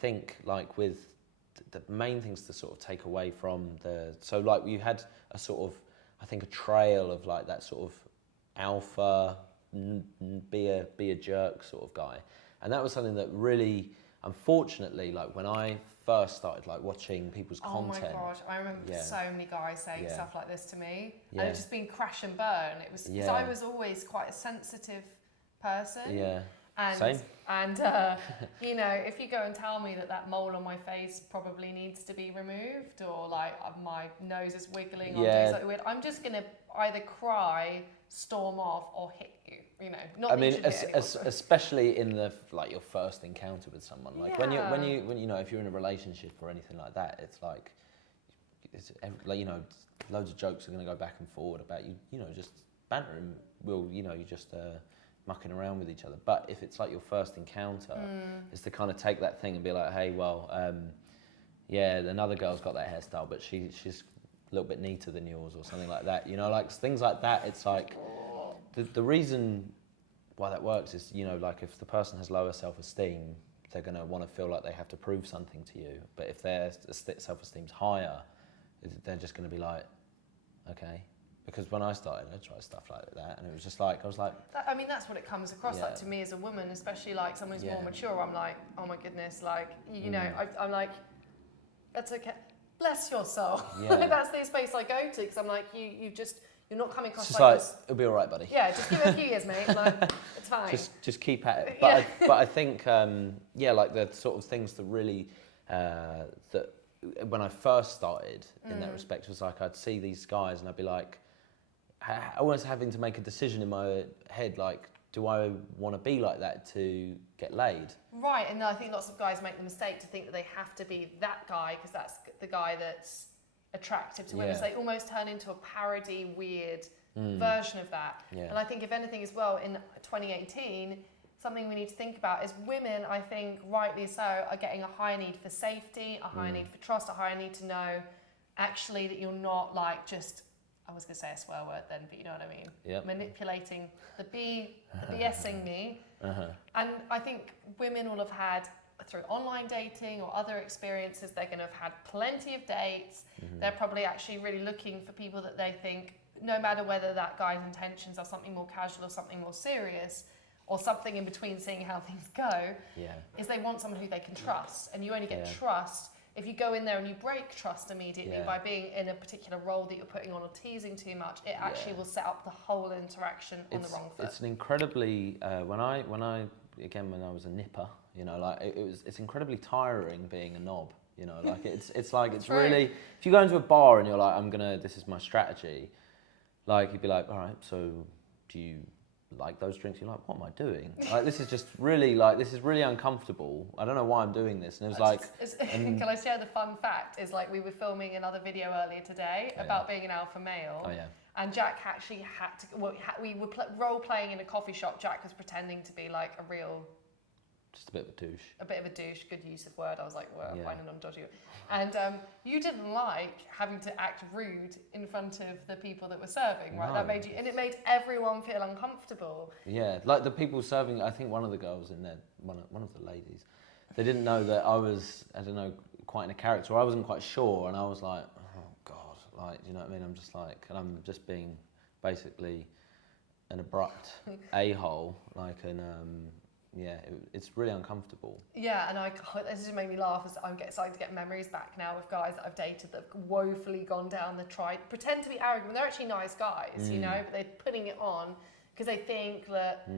think like with the main things to sort of take away from so like you had a sort of, I think, a trail of like that sort of alpha, be a jerk sort of guy, and that was something that really, unfortunately, like when I first started like watching people's content. Oh my gosh, I remember so many guys saying stuff like this to me, and it just been crash and burn. It was because I was always quite a sensitive person. Yeah. And, Same. And, you know, if you go and tell me that mole on my face probably needs to be removed, or like my nose is wiggling or doing something weird, I'm just going to either cry, storm off, or hit you. You know, not. I mean, especially in the like your first encounter with someone, like when you know, if you're in a relationship or anything like that, it's like you know, loads of jokes are going to go back and forward about you know, just bantering. You know, you just. Mucking around with each other, but if it's like your first encounter, is to kind of take that thing and be like, hey, well, yeah, another girl's got that hairstyle, but she's a little bit neater than yours, or something like that. You know, like things like that. It's like the reason why that works is, you know, like if the person has lower self-esteem, they're going to want to feel like they have to prove something to you. But if their self-esteem's higher, they're just going to be like, okay. Because when I started, I tried stuff like that, and it was just like, I was like... I mean, that's what it comes across like to me as a woman, especially like someone who's more mature. I'm like, oh my goodness, like, you know, I'm like, that's okay. Bless your soul. Yeah. That's the space I go to, because I'm like, you're not coming across like it'll be all right, buddy. Yeah, just give it a few years, mate. Like, it's fine. Just keep at it. But I think, like the sort of things that really, that when I first started in that respect was like, I'd see these guys and I'd be like, almost having to make a decision in my head, like, do I want to be like that to get laid? Right, and I think lots of guys make the mistake to think that they have to be that guy because that's the guy that's attractive to women. So they almost turn into a parody, weird version of that. Yeah. And I think, if anything as well, in 2018, something we need to think about is women, I think, rightly so, are getting a higher need for safety, a higher need for trust, a higher need to know actually that you're not like just... I was going to say a swear word then, but you know what I mean. Yep. Manipulating the BSing me. And I think women will have had, through online dating or other experiences, they're going to have had plenty of dates. They're probably actually really looking for people that they think, no matter whether that guy's intentions are something more casual or something more serious, or something in between, seeing how things go, is they want someone who they can trust. And you only get trust if you go in there and you break trust immediately by being in a particular role that you're putting on or teasing too much. It actually will set up the whole interaction on the wrong foot. It's an incredibly when I was a nipper, you know, like it's incredibly tiring being a knob. You know, like it's like it's really, if you go into a bar and you're like, this is my strategy, like you'd be like, all right, so do you like those drinks? You're like, what am I doing? Like, this is just really, like, this is really uncomfortable. I don't know why I'm doing this. And it was like... Can I share the fun fact? Is like, we were filming another video earlier today about being an alpha male. Oh, yeah. And Jack actually had to... Well, we were role-playing in a coffee shop. Jack was pretending to be like a real... Just a bit of a douche. A bit of a douche, good use of word. I was like, well, finding on dodgy. And you didn't like having to act rude in front of the people that were serving, right? No. That made you, and it made everyone feel uncomfortable. Yeah, like the people serving, I think one of the girls in there, one of the ladies, they didn't know that I was, I don't know, quite in a character, or I wasn't quite sure, and I was like, oh God, like, you know what I mean? I'm just like, and I'm just being basically an abrupt a-hole, like an... it's really uncomfortable. Yeah, and this just made me laugh as I'm starting to get memories back now of guys that I've dated that have woefully gone down pretend to be arrogant. They're actually nice guys, you know, but they're putting it on because they think that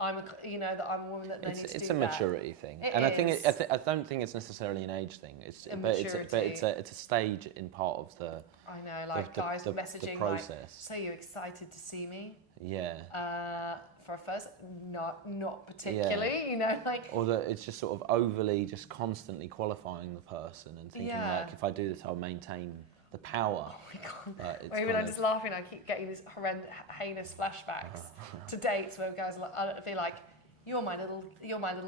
I'm a woman that they need to do that. It's a maturity thing, and I think I don't think it's necessarily an age thing. It's a stage in part of the. I know, like guys messaging the process. Like, "So you excited to see me?" Yeah. For a first, not particularly, you know, like. Or that it's just sort of overly, just constantly qualifying the person and thinking like, if I do this, I'll maintain the power. Oh my God. Or even I'm just laughing, I keep getting these heinous flashbacks to dates where guys I'll be like, you're my little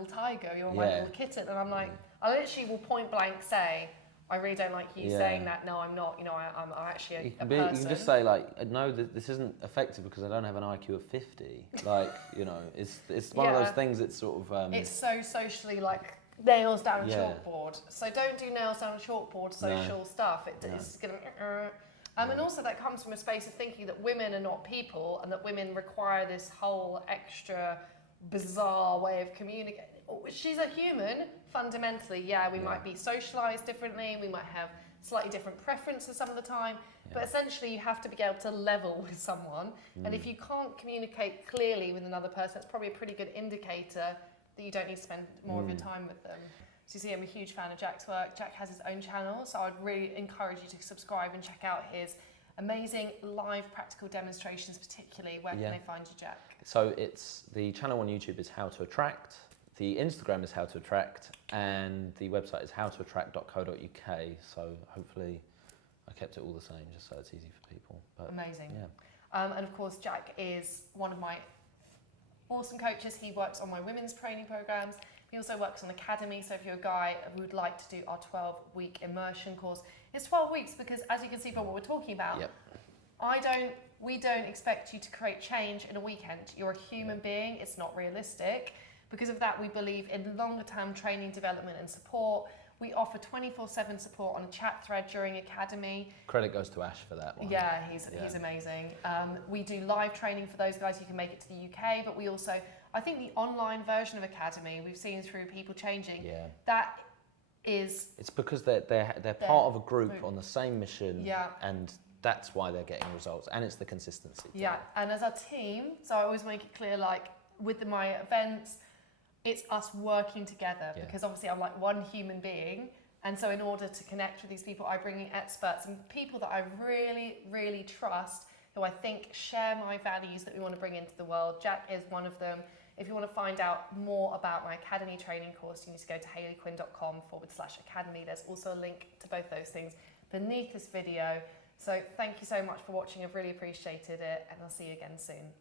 tiger, you're my little kitten. And I'm like, I literally will point blank say, I really don't like you saying that. No, I'm not. You know, I'm actually a person. You can just say like, no, this isn't effective because I don't have an IQ of 50. Like, you know, it's one of those things. It's sort of. It's so socially like nails down chalkboard. So don't do nails down chalkboard social stuff. It's going to... and also that comes from a space of thinking that women are not people and that women require this whole extra bizarre way of communicating. She's a human, fundamentally. We might be socialised differently, we might have slightly different preferences some of the time, but essentially you have to be able to level with someone. And if you can't communicate clearly with another person, that's probably a pretty good indicator that you don't need to spend more of your time with them. So you see, I'm a huge fan of Jack's work. Jack has his own channel, so I'd really encourage you to subscribe and check out his amazing live practical demonstrations, particularly. Where can they find you, Jack? So it's the channel on YouTube is How to Attract, the Instagram is How to Attract, and the website is howtoattract.co.uk. So hopefully I kept it all the same, just so it's easy for people. But, amazing. And of course, Jack is one of my awesome coaches. He works on my women's training programs. He also works on Academy, so if you're a guy who would like to do our 12-week immersion course, it's 12 weeks because, as you can see from what we're talking about, we don't expect you to create change in a weekend. You're a human being, it's not realistic. Because of that, we believe in longer-term training, development and support. We offer 24/7 support on a chat thread during Academy. Credit goes to Ash for that one. Yeah, he's amazing. We do live training for those guys who can make it to the UK, but we also, I think the online version of Academy, we've seen through people changing, that is... It's because they're part of a group on the same mission, and that's why they're getting results, and it's the consistency. And as a team, so I always make it clear, like with my events, it's us working together because obviously I'm like one human being, and so in order to connect with these people, I bring in experts and people that I really, really trust, who I think share my values that we want to bring into the world. Jack is one of them. If you want to find out more about my Academy training course, you need to go to hayleyquinn.com/academy. There's also a link to both those things beneath this video. So thank you so much for watching. I've really appreciated it, and I'll see you again soon.